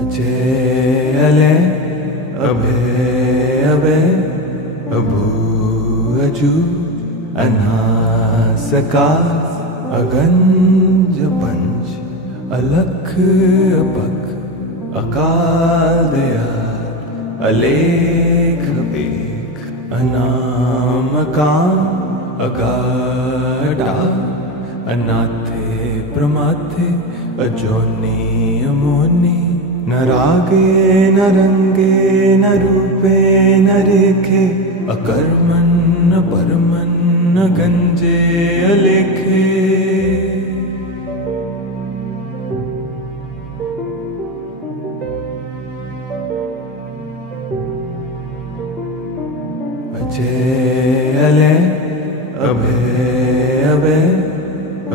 अजय अले अभे अभे अबू अजू अनासकार अगंज पंच अलख अपक अकाल दयाल अलेख बेख अनामकाम अगाडा अनाथे प्रमाथे अजोनी अमोनी न रागे न रंगे न रूपे न रेखे अकर्मन न परमन न गंजे अलेखे अजय अले अभे अभे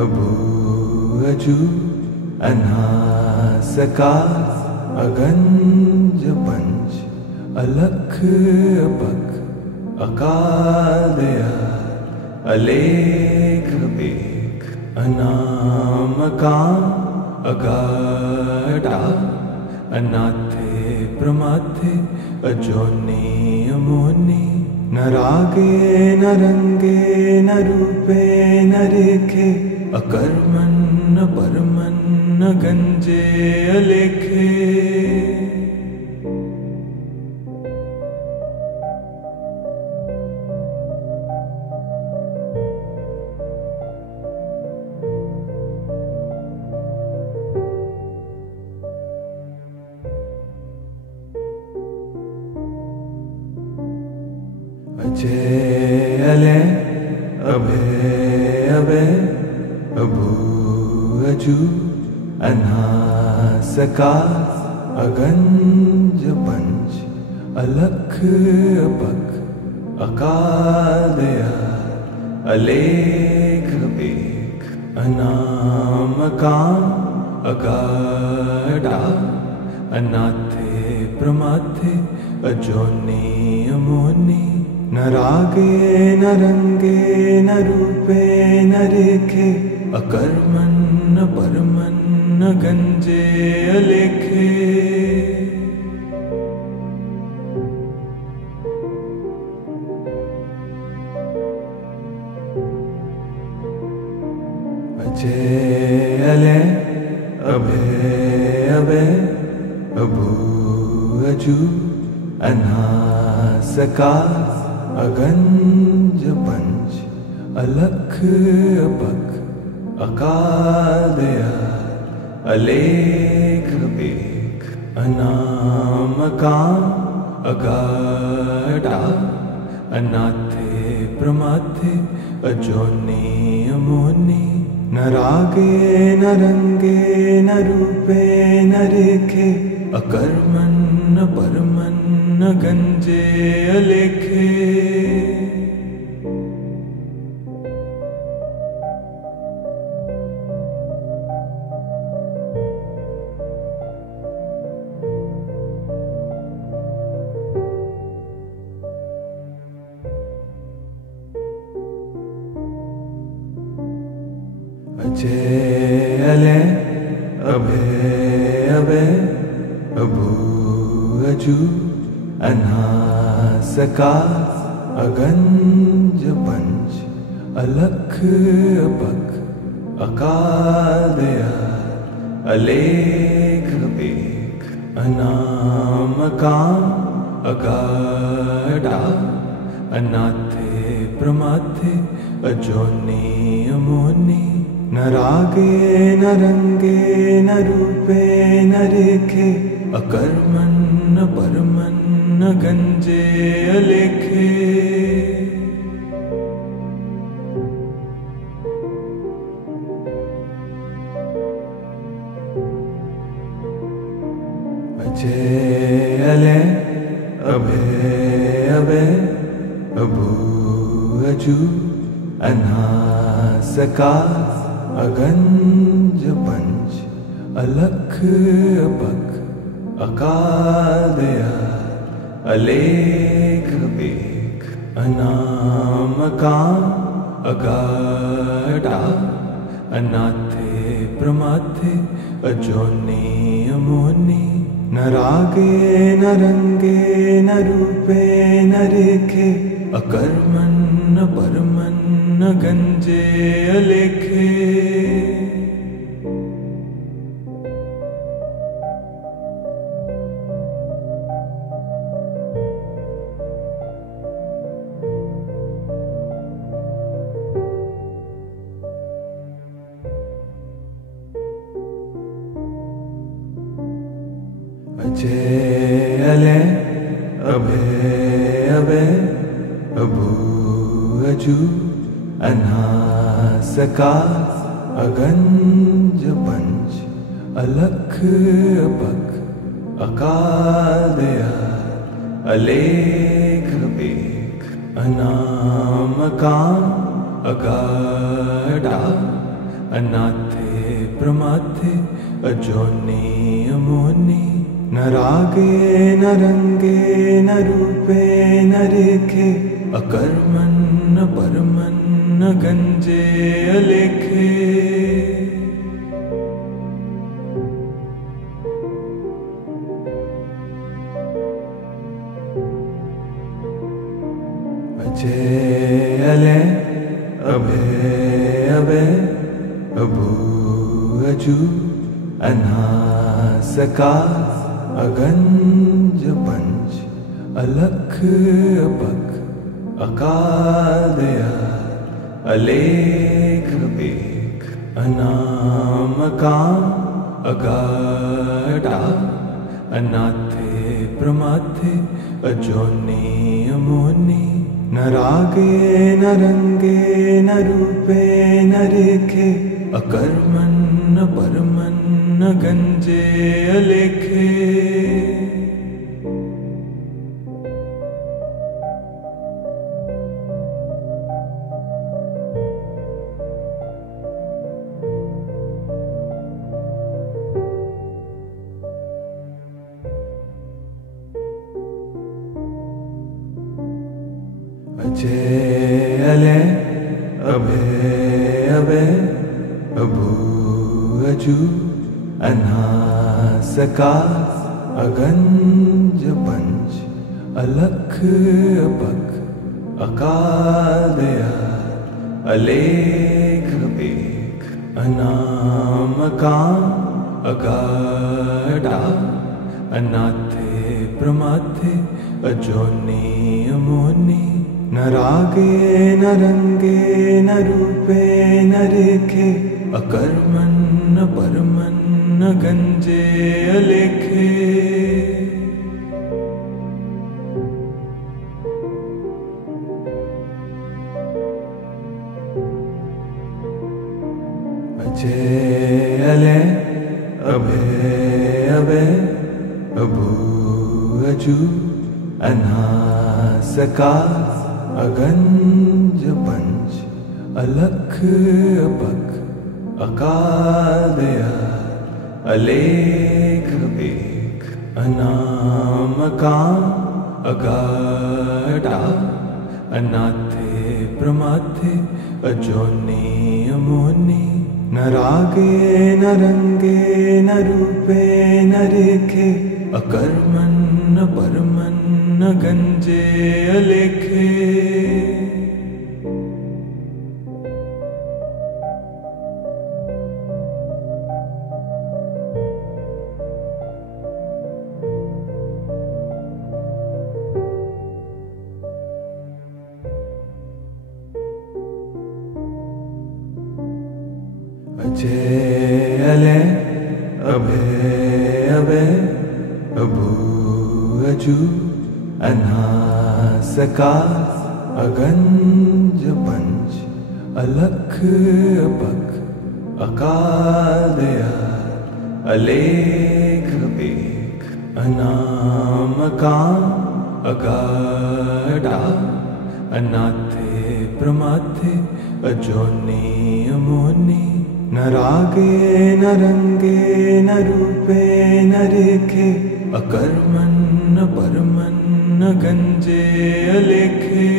अबू अजू अनासकार अगंज पंच अलख अपक अकाल दयाल अलेख बेख अनामकाम अगाडा अनाथे प्रमाथे अजोनी अमोनी न रागे न रंगे न रूपे न रेखे अकर्मन न परमन न गंजे अलेखे अजय अले अभे अभे अबू अजू अनासकार अगंज पंच अलख अपक अकाल दयाल अलेख बेख अनामकाम अगाडा अनाथे प्रमाथे अजोनी अमोनी न रागे न रंगे न रूपे न रेखे अकर्मन न परमन न गंजे अलेखे अजय अले अभे अभे अबू अजू अनासकार अगंज पंच अलख अपक अकाल दयाल अलेख बेख अनामकाम अगाडा अनाथे प्रमाथे अजोनी अमोनी न रागे न रंगे न रूपे न रेखे अकर्मन न परमन न गंजे अलेखे अजय अले अभे अभे अबू अजू अनासकार अगंज पंच अलख अपक अकाल दयाल अलेख बेख अनामकाम अगाडा अनाथे प्रमाथे अजोनी अमोनी न रागे न रंगे न रूपे न रेखे अकर्मन न परमन न गंजे अलेखे अजय अले अभे अभे अबू अजू अनासकार अगंज पंच अलख अपक अकाल दयाल अलेख बेख अनामकाम अगाडा अनाथे प्रमाथे अजोनी अमोनी न रागे न रंगे न रूपे न रेखे अकर्मण न परमन न गंजे अलेखे। अजय अले अभय अभय अभू अजू अनासकार अगंज पंच अलख अपख अकाल दयाल अलेख बेख अनामकाम अगाढ़ा अनाथे प्रमाथे अजोनी अमोनी न रागे न रंगे न रूपे न रेखे अकर्मण न परमन न गंजे अलेखे। अजय अले अभय अभय अभू अजू अनासकार अगंज पंच अलख अपख अकाल दयाल अलेख बेख अनामकाम अगाढ़ा अनाथे प्रमाथे अजोनी अमोनी न रागे न रंगे न रूपे न रेखे अकर्मण न परमन न गंजे अलेखे। अजय अले अभय अभय अभू अजू अनासकार अगंज पंच अलख अपख अकाल दयाल अलेख बेख अनामकाम अगाढ़ा अनाथे प्रमाथे अजोनी अमोनी न रागे न रंगे न रूपे न रेखे अकर्मण न परमन न गंजे अलेखे। अजय अले अभय अभय अभू अजू अनासकार अगंज पंच अलख अपख अकाल दयाल अलेख बेख अनामकाम अगाढ़ा अनाथे प्रमाथे अजोनी अमोनी न रागे न रंगे न रूपे न रेखे अकर्मण न परमन न गंजे अलेखे। अजय अले अभय अभय अभू अजू अनासकार अगंज पंच अलख अपख अकाल दयाल अलेख बेख अनामकाम अगाढ़ा अनाथे प्रमाथे अजोनी अमोनी न रागे न रंगे न रूपे न रेखे अकर्मण न परमन न गंजे अलेखे।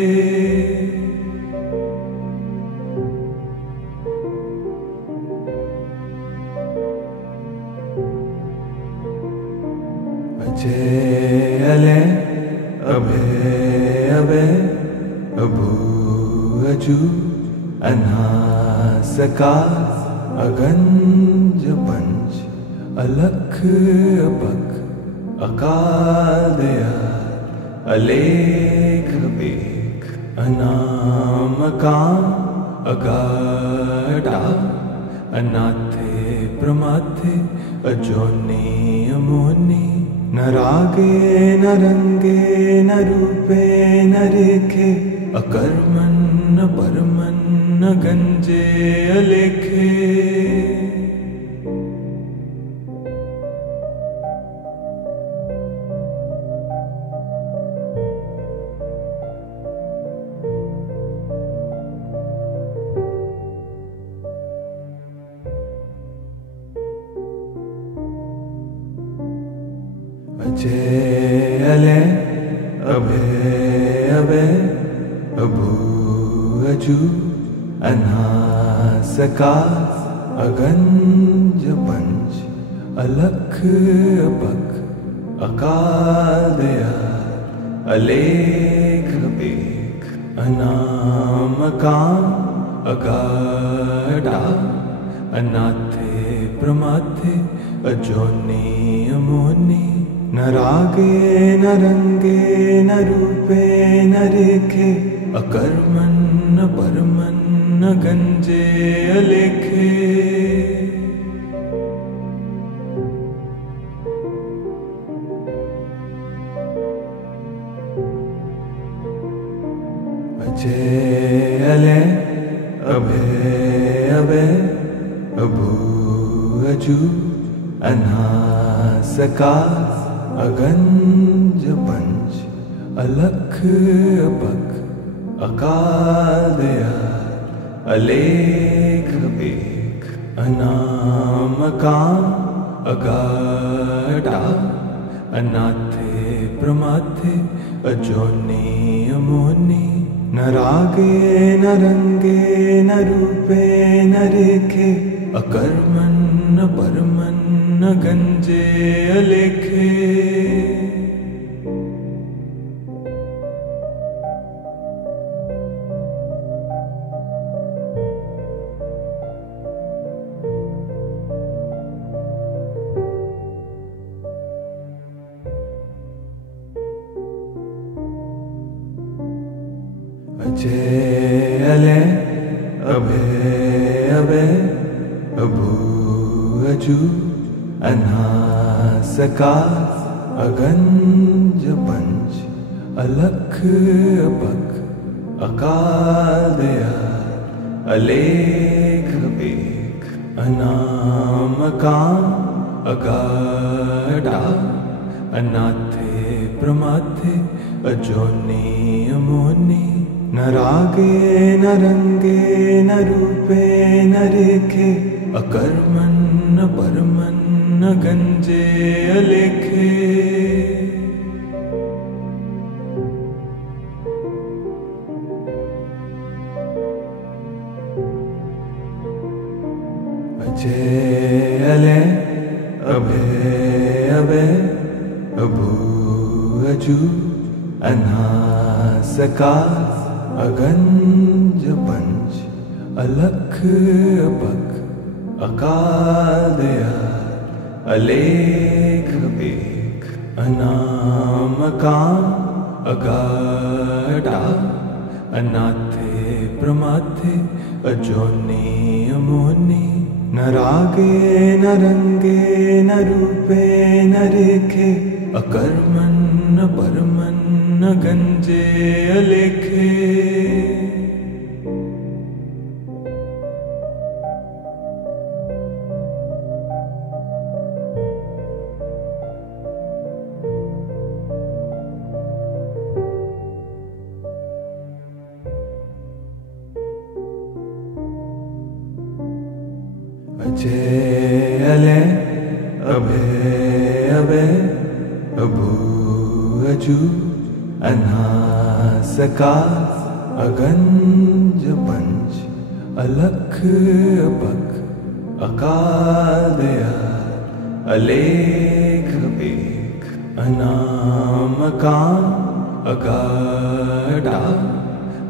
अजय अले अभय अभय अभू अजू अनासकार अगंज पंच अलख अपख अकाल दयाल अलेख बेख अनामकाम अगाढ़ा अनाथे प्रमाथे अजोनी अमोनी न रागे न रंगे न रूपे न रेखे अकर्मन न परमन न गंजे अलेखे अजय अले अभय अभय अभू अजू अनासकार अगंज पंच अलख अपख अकाल दयाल अलेख बेख अनामकाम अगाढ़ा अनाथे प्रमाथे अजोनी अमोनी न रागे न रंगे न रूपे न रेखे अकर्मन न परमन न गंजे अलेखे अजय अले अभय अभय अभू अजू अनासकार अगंज पंच अलख अपख अकाल दयाल अलेख बेख अनामकाम अगाढ़ा अनाथे प्रमाथे अजोनी अमोनी न रागे न रंगे न रूपे न रेखे अकर्मन न परमन न गंजे अलेखे अजय अले अभय अभय अभू अजू अनासकार अगंज पंच अलख अपख अकाल दयाल अलेख बेख अनामकाम अगाढ़ा अनाथे प्रमाथे अजोनी अमोनी न रागे न रंगे न रूपे न रेखे अकर्मन न परमन न गंजे अलेखे अजय अले अभय अभय अभू अजू अनासकार अगंज पंच अलख अपख अकाल दयाल अलेख बेख अनामकाम अगाढ़ा अनाथे प्रमाथे अजोनी अमोनी न रागे न रंगे न रूपे न रेखे अकर्मन न परमन न गंजे अलेखे अजय अले अभय अभय अभू अजू अनासकार अगंज पंच अलख अपख अकाल दयाल अलेख बेख अनामकाम् अगाढा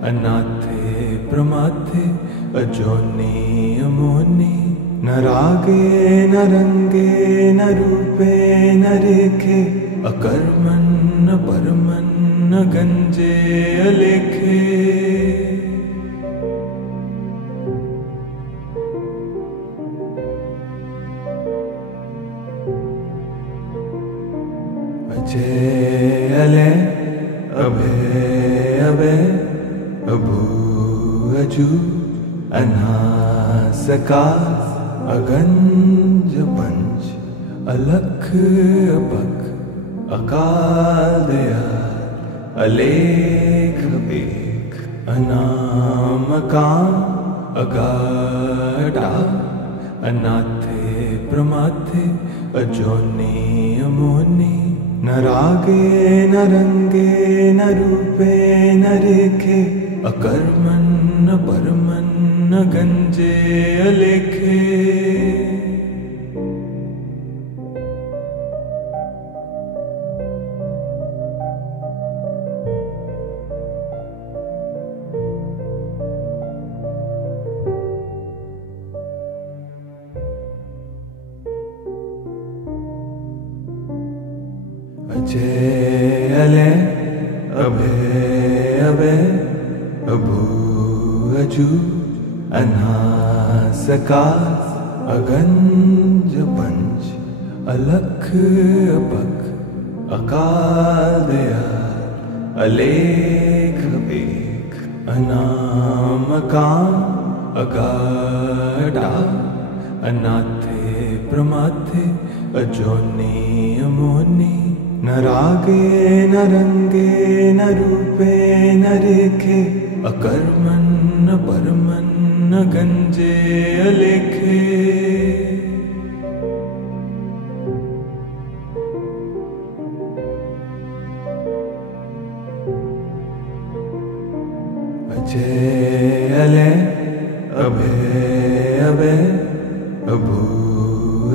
अनाथे प्रमाथे अजोनि अमोनि न रागे न रंगे न रूपे न रेखे अकर्मन् न परमन् न गंजे अलेखे अजय अले अभय अभय अभू अजू अनासकार अगंज पंच अलख अपख अकाल दयाल अलेख एक अनामकाम् अगाढा अनाथे प्रमाथे अजोनि अमोनि न रागे न रंगे न रूपे न रेखे अकर्मन् न परमन् न गंजे अलेखे अजय अले अभय अभय अभू अजू अनासकार अगंज पंच अलख अपख अकाल दयाल अलेख एक अनामकाम् अगाढा अनाथे प्रमाथे अजोनि अमोनि न रागे न रंगे न रूपे न रेखे अकर्मन् न परमन् न गंजे अलेखे अजय अले अभय अभय अभू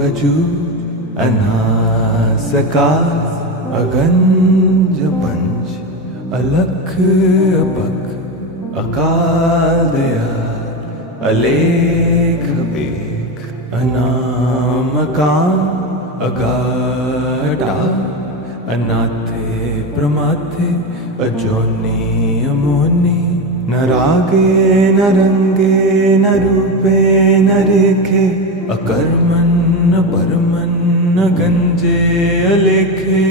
अजू अनासकार अगंज पंच अलख अपख अकाल दयाल अलेख एक अनामकाम् अगाढा अनाथे प्रमाथे अजोनि अमोनि न रागे न रंगे न रूपे न रेखे अकर्मन् न परमन् न गंजे अलेखे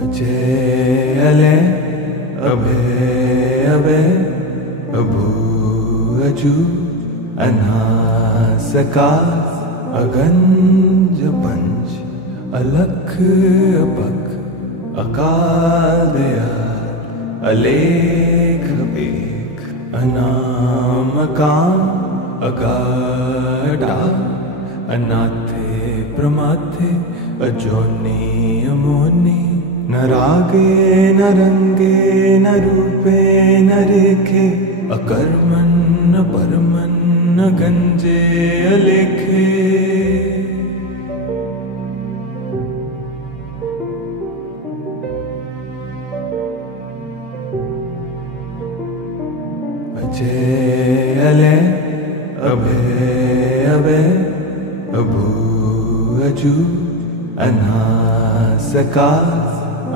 अजय अले अभय अभय अभू अजू अनासकार अगंज पंच अलख अपख अकाल दयाल अलेख एक अनामकाम् अगाढा अनाथे प्रमाथे अजोनि अमोनि न रागे न रंगे न रूपे न रेखे अकर्मन् न परमन् न गंजे अलेखे अजय अले अभय अभय अभू अजू अनासकार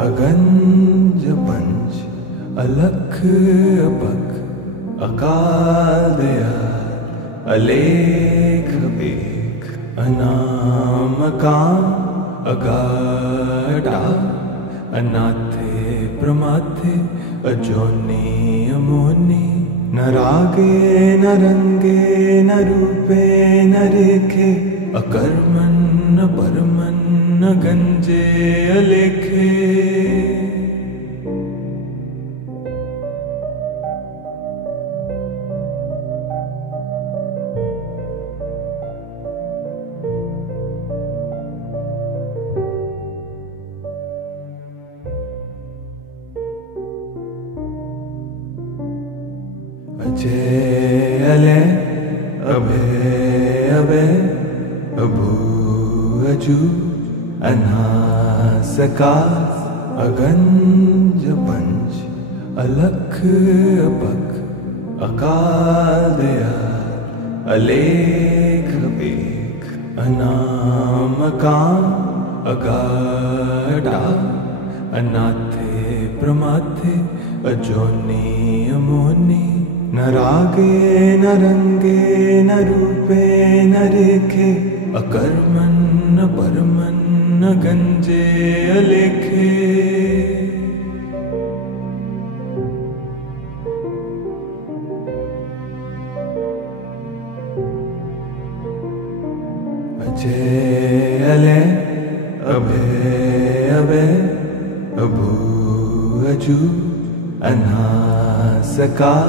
अगंज पंच अलख अपख अकाल दयाल अलेख एक अनामकाम् अगाढा अनाथे प्रमाथे अजोनि अमोनि न रागे न रंगे न रूपे न रेखे अकर्मन् न परमन् न गंजे अलेखे अजय अले अभय अभय अभू अजू अनासकार अगंज पंच अलख अपख अकाल दयाल अलेख बेख अनामकाम अगाढ़ा अनाथे प्रमाथे अजोनी अमोनी न रागे न रंगे न रूपे न रेखे अकर्मन न परमन न गंजे अलेखे अजय अले अभय अभय अभू अजू अनासकार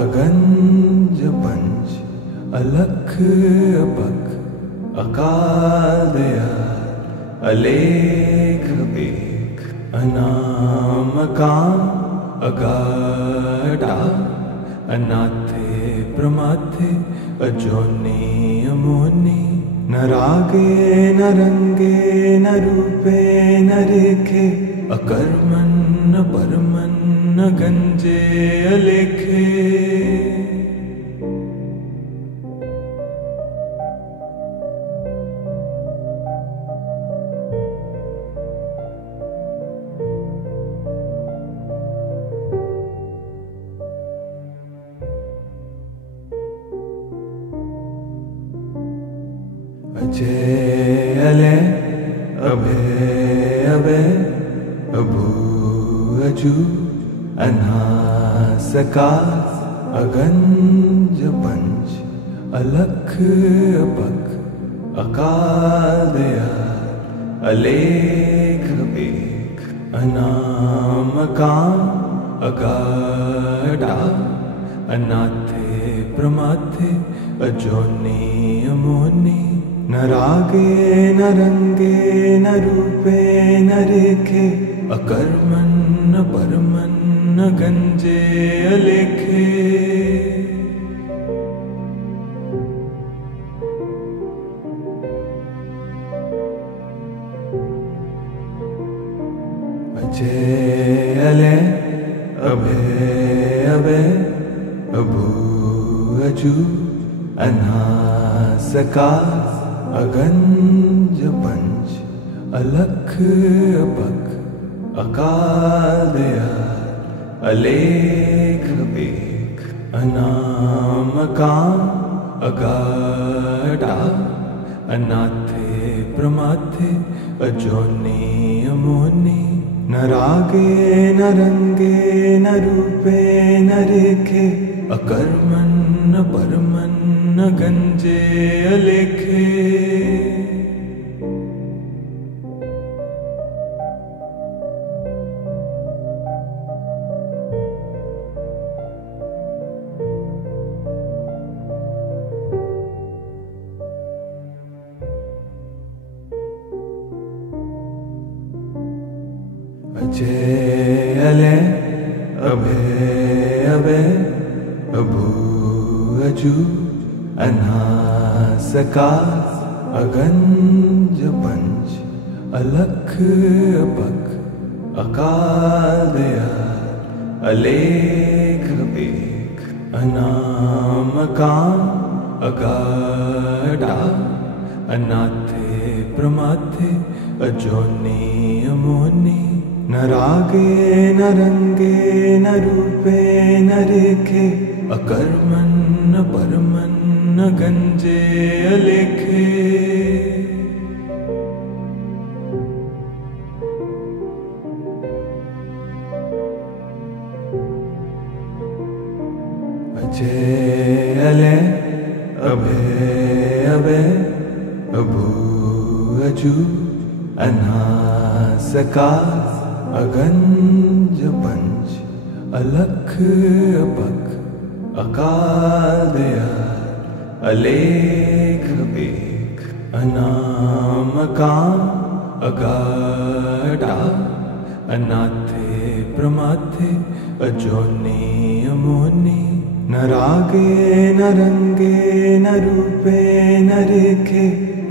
अगंज पंच अलख अपख अकाल दयाल अलेख बेख अनामकाम अगाढ़ा अनाथे प्रमाथे अजोनी अमोनी न रागे न रंगे न रूपे न रेखे अकर्मन न परमन न गंजे अलेखे अजय अले अभय अभय अभू अजू अनासकार अगंज पंच अलख अपख अकाल दयाल अलेख बेख अनामकाम अगाढ़ा अनाथे प्रमाथे अजोनी अमोनी न रागे न रंगे न रूपे न रेखे अकर्मन न परमन न गंजे अलेखे अजय अले अभय अभय अभू अजू अनासकार अगंज पंच अलख अपख अकाल दयाल अलेख बेख अनामकाम अगाढ़ा अनाथे प्रमाथे अजोनी अमोनी न रागे न रंगे न रूपे न रेखे अकर्मन न परमन न गंजे अलेखे अजय अले अभय अभय अभू अजू अनासकार अगंज पंच अलख अपख अकाल दयाल अलेख बेख अनामकाम अगाढ़ा अनाथे प्रमाथे अजोनी अमोनी न रागे न रंगे न रूपे न रेखे अकर्मन न परमन न गंजे अलेखे अजय अले अभय अभय अभू अजू अनासकार अगंज पंच अलख अपख अकाल दयाल अलेख बेख अनामकाम अगाढ़ा अनाथे प्रमाथे अजोनी अमोनी न रागे न रंगे न रूपे न रेखे,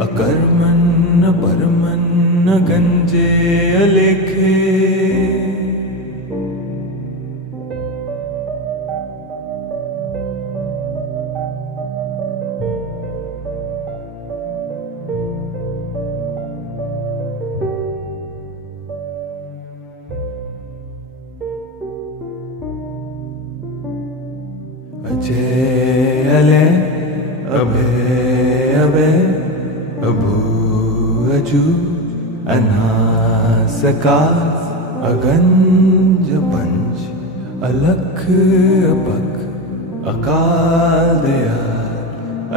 अकर्मण न परमन न गंजे अलेखे। अजय अले अभय अभय अभू अजू अनासकार, अगंज पंच अलख अपख, अकाल दयाल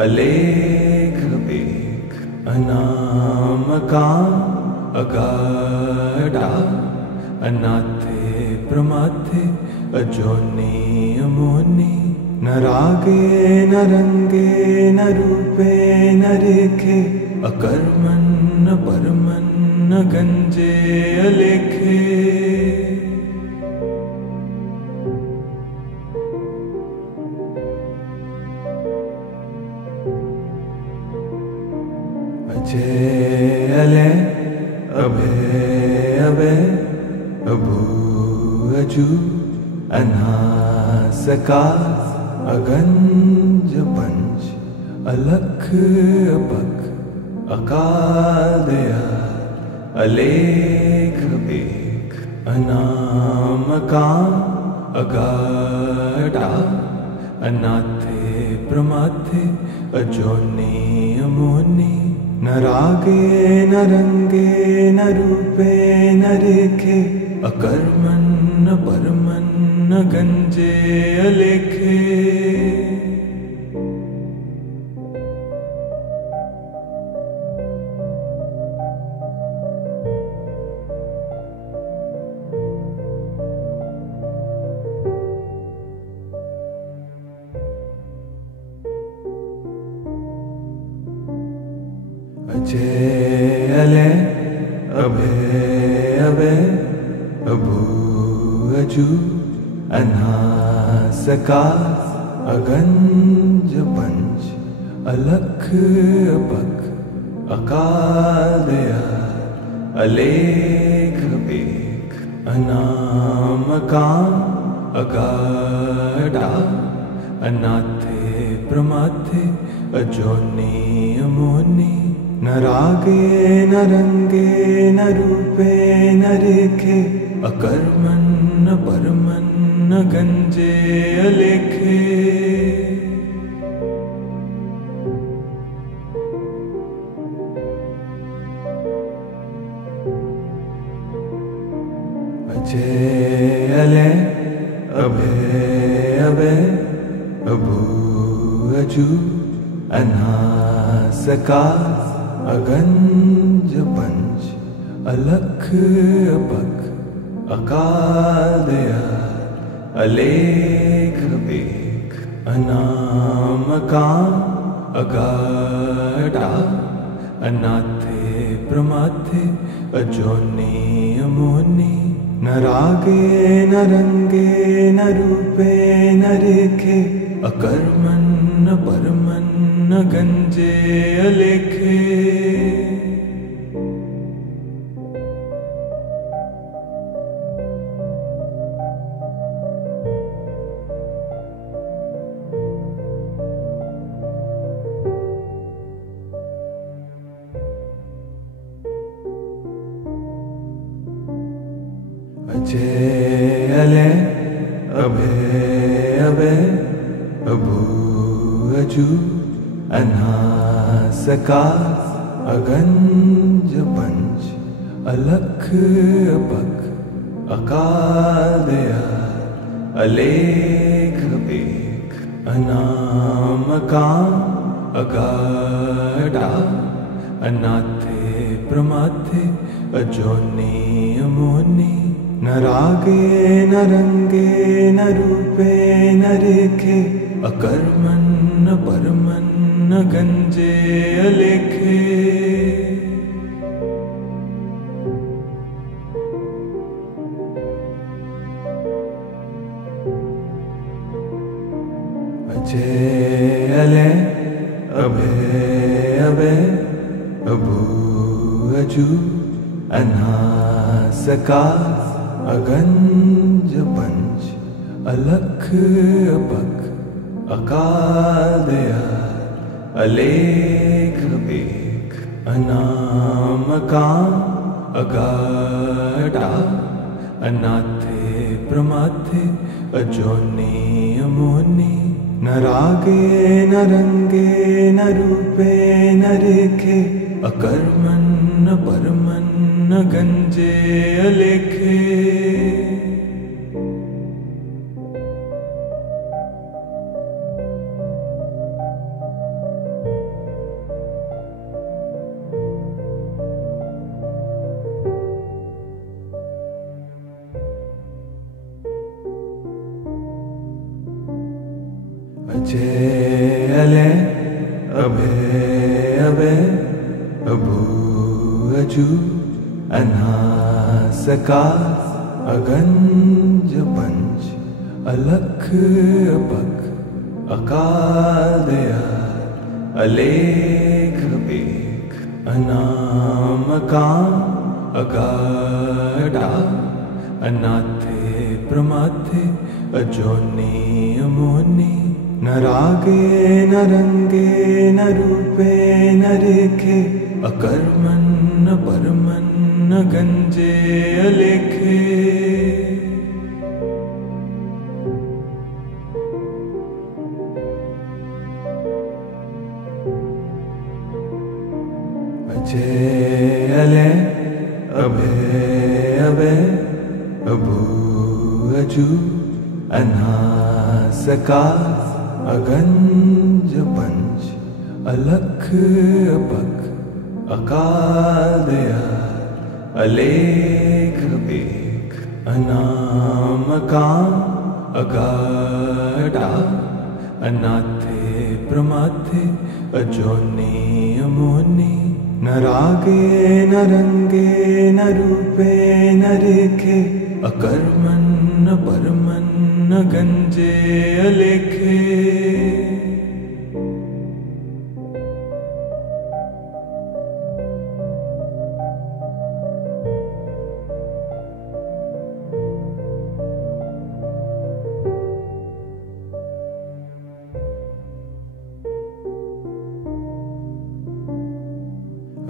अलेख बेख, अनामकाम अगाढ़ा, अनाथे प्रमाथे अजोनी अमोनी, न रागे न रंगे न रूपे न रेखे, अकर्मण न परमन न गंजे अलेखे। अजय अले अभय अभय अभू अजू अनासकार, अगंज पंच अलख अपख, अकाल दयाल अलेख बेख, अनामकाम अगाढ़ा, अनाथे प्रमाथे अजोनी अमोनी, न रागे न रंगे न रूपे न रेखे, अकर्मण न परमन न गंजे अलेखे। अजय अले अभय अभय अभू अजू अनासकार, अगंज पंच अलख अपख, अकाल दयाल अलेख बेख, अनामकाम अगाढ़ा, अनाथे प्रमाथे अजोनी अमोनी, न रागे न रंगे न रूपे न रेखे, अकर्मण न परमन न गंजे अलेखे। अजय अले अभय अभय अभू अजू अनासकार, अगंज पंच अलख अपख, अकाल दयाल अलेख बेख, अनामकाम अगाढ़ा, अनाथे प्रमाथे अजोनी अमोनी, न रागे न रंगे न रूपे न रेखे, अकर्मण न परमन न गंजे अलेखे। अजय अले अभय अभय अभू अजू अनासकार, अगंज पंच अलख अपख, अकाल दयाल अलेख बेख, अनामकाम अगाढ़ा, अनाथे प्रमाथे अजोनी अमोनी, न रागे न रंगे न रूपे न रेखे, अकर्मण न परमन न गंजे अलेखे। अभय अभय अभू अजू अनासकार अगंज पंच अलख अपख अकाल दयाल अलेख बेख अनाम काम अगाढ़ा अनाथे प्रमाथे अजोनी अमोनी न रागे न रंगे न रूपे न रेखे अकर्मन न परमन न गंजे अलेखे अजय अले अभय अभय अभू अजू अनासकार अगंज पंच अलख अपख अकाल दयाल अलेख बेख अनाम काम अगाढ़ा अनाथे प्रमाथे अजोनी अमोनी न रागे न रंगे न रूपे न रेखे अकर्मन न परमन न गंजे अलेखे अजय अले अभय अभय अभू अजू अनासकार अगंज पंच अलख अपख अकाल दयाल अलेख बेख अनाम काम अगाढ़ा अनाथे प्रमाथे अजोनी अमोनी न रागे न रंगे न रूपे न रेखे अकर्मन न परमन न गंजे अलेखे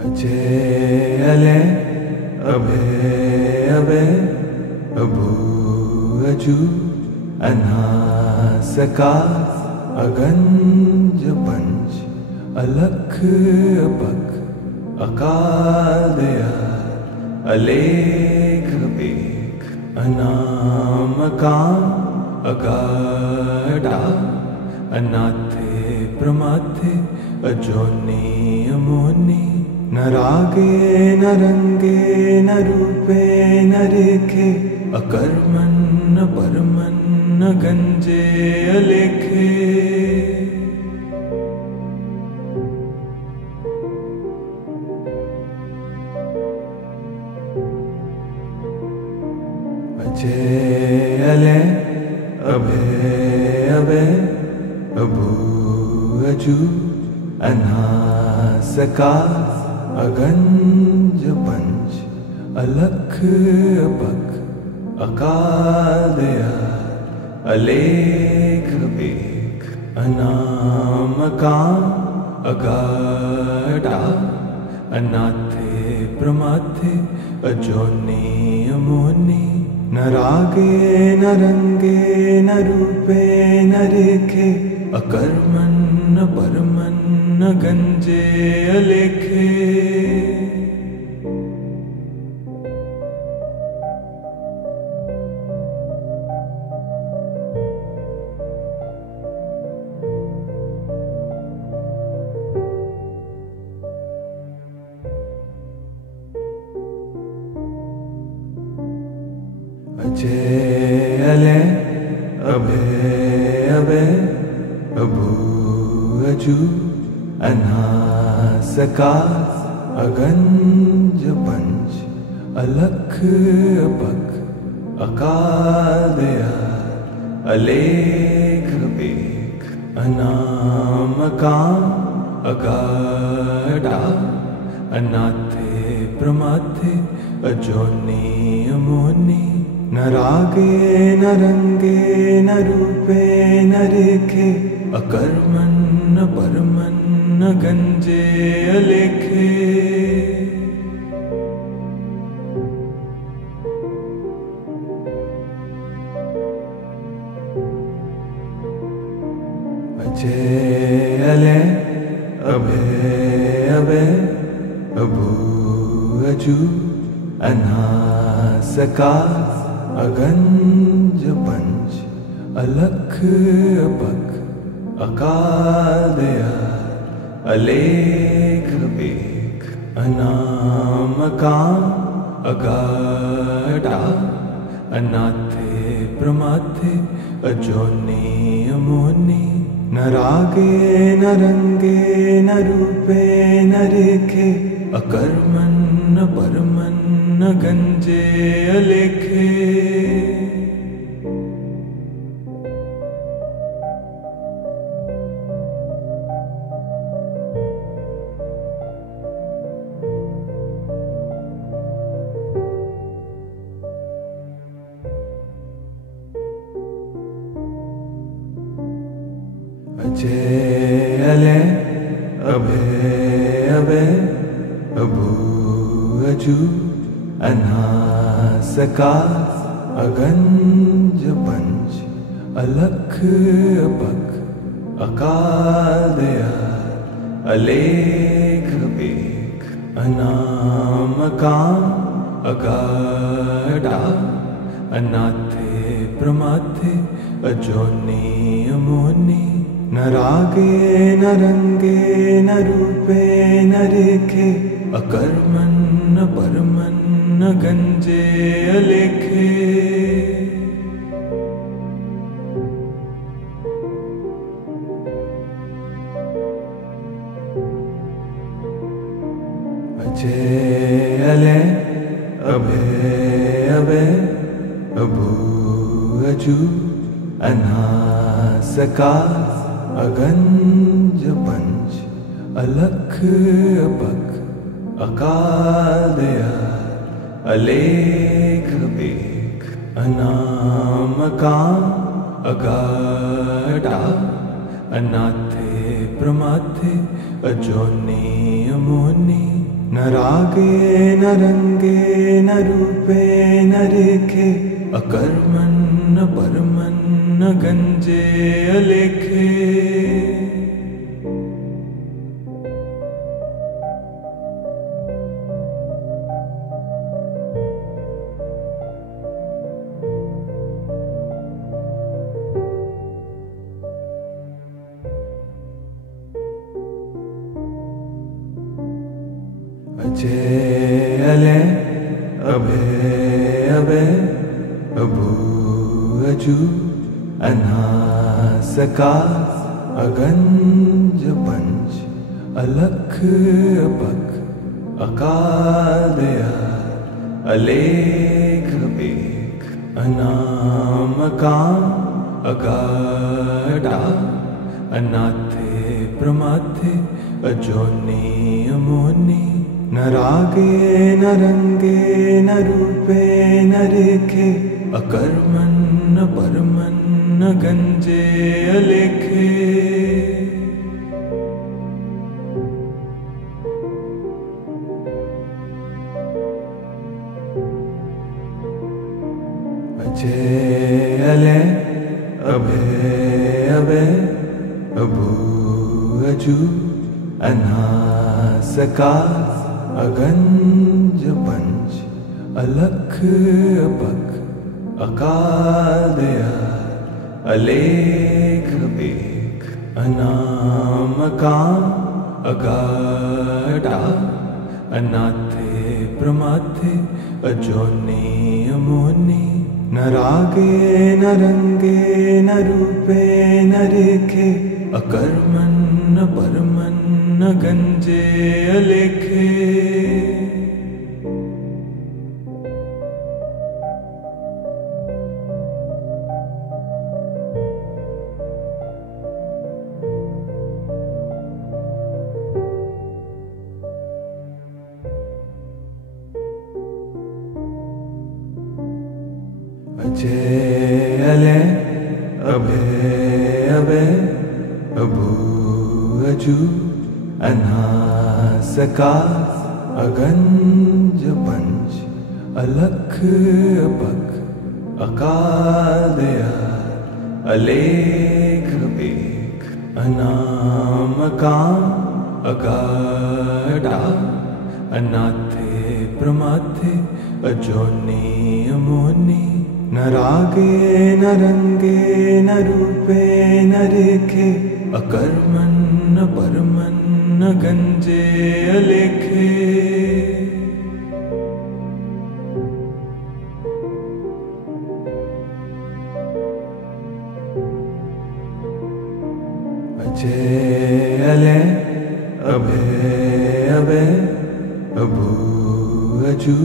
अजय अले अभय अभय अभू अजू अनासकार अगंज पंच अलख अपख अकाल दयाल अलेख बेख अनाम काम अगाढ़ा अनाथे प्रमाथे अजोनी अमोनी न रागे न रंगे न रूपे न रेखे अकर्मन न परमन न गंजे अलेखे अजय अले अभय अभय अभू अजू अनासकार अगंज पंच अलख अपख अकाल दयाल अलेख बेख अनाम काम अगाढ़ा अनाथे प्रमाथे अजोनी अमोनी न रागे न रंगे न रूपे न रेखे अकर्मन न परमन न गंजे अलेखे अजय अले अभय अभय अभू अजू अनासकार अगंज पंच अलख अपख अकाल दयाल अलेख बेख अनाम काम अगाढा अनाथे प्रमाथे अजोनी अमोनी न रागे न रंगे न रूपे न रेखे अकर्मन् न परमन् न गंजे अलेखे अजय अले अभय अभय अभू अजू अनासकार अगंज पंच अलख अपख अकाल दयाल अलेख बेख अनामकाम अगाढा अनाथे प्रमाथे अजोनी अमोनी न रागे न रंगे न रूपे न रेखे अकर्मन् न परमन् न गंजे अलेखे अजय अले अभय अभय अभू अजू अनासकार अगंज पंच अलख अपख अकाल दयाल अलेख बेख अनामकाम अगाढा अनाथे प्रमाथे अजोनी अमोनी न रागे न रंगे न रूपे न रेखे अकर्मन् न परमन् न गंजे अलेखे अजय अले अभय अभय अभू अजू अनासकार अगंज पंच अलख अपख अकाल दयाल अलेख बेख अनामकाम अगाढा अनाथे प्रमाथे अजोनी अमोनी न रागे न रंगे न रूपे न रेखे अकर्मन् न परमन् न गंजे अलेखे अजय अले अभय अभय अभू अजू अनासकार अगंज पंच अलख अपख अकाल दयाल अलेख बेख अनामकाम अगाढा अनाथे प्रमाथे अजोनी अमोनी न रागे न रंगे न रूपे न रेखे अकर्मन् न परमन् न गंजे अलेखे अजय अले अभय अभय अभू अजू अनासकार अगंज पंच अलख अपख अकाल दयाल अलेख बेख अनामकाम अगाढा अनाथे प्रमाथे अजोनी अमोनी न रागे न रंगे न रूपे न रेखे अकर्मन् न परमन् न गंजे अलेखे अजय अले अभय अभय अभू अजू अनासकास अगंज पंच अलख अपख अकाल दयाल अलेख बेख अनामकाम अगाढ़ा अनाथे प्रमाथे अजोनी अमोनी न रागे न रंगे न रूपे न रेखे अकर्मन न परमन न गंजे अलेखे अजय अले अभय अभय अभू अजू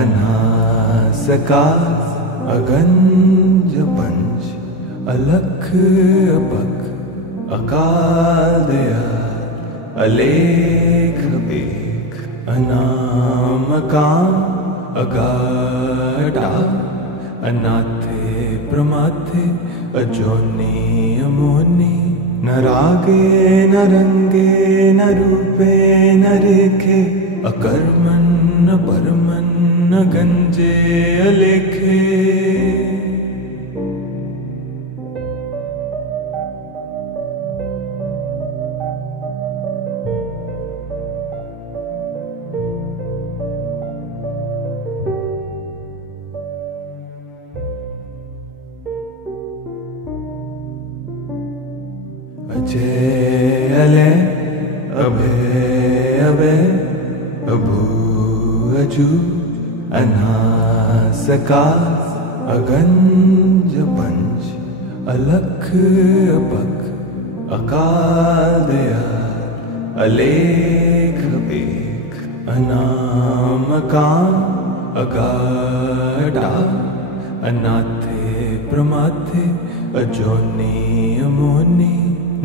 अनासकास अगंज पंच अलख अपख अकाल दयाल अलेख बेख अनामकाम अगाढ़ा अनाथे प्रमाथे अजोनी अमोनी न रागे न रंगे न रूपे न रेखे अकर्मन न परमन न गंजे अलेखे अजय अले अभय अभय अभू अजू अनासकास अगंज पंच अलख अपख अकाल दयाल अलेख बेख अनामकाम अगाढ़ा अनाथे प्रमाथे अजोनी अमोनी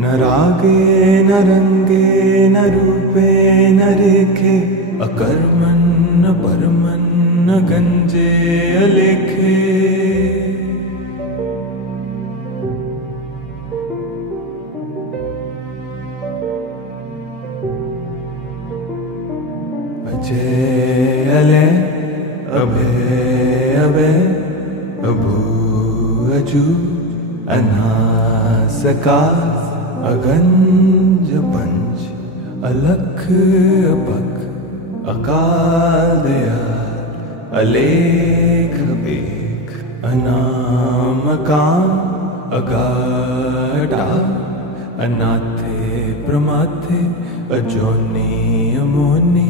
न रागे न रंगे न रूपे न रेखे अकर्मन न परमन न गंजे अलेखे अजय अले अभय अभय अभू अजू अनासकास अगंज पंच अलख अपख अकाल दयाल अलेख बेख अनामकाम अगाढ़ा अनाथे प्रमाथे अजोनी अमोनी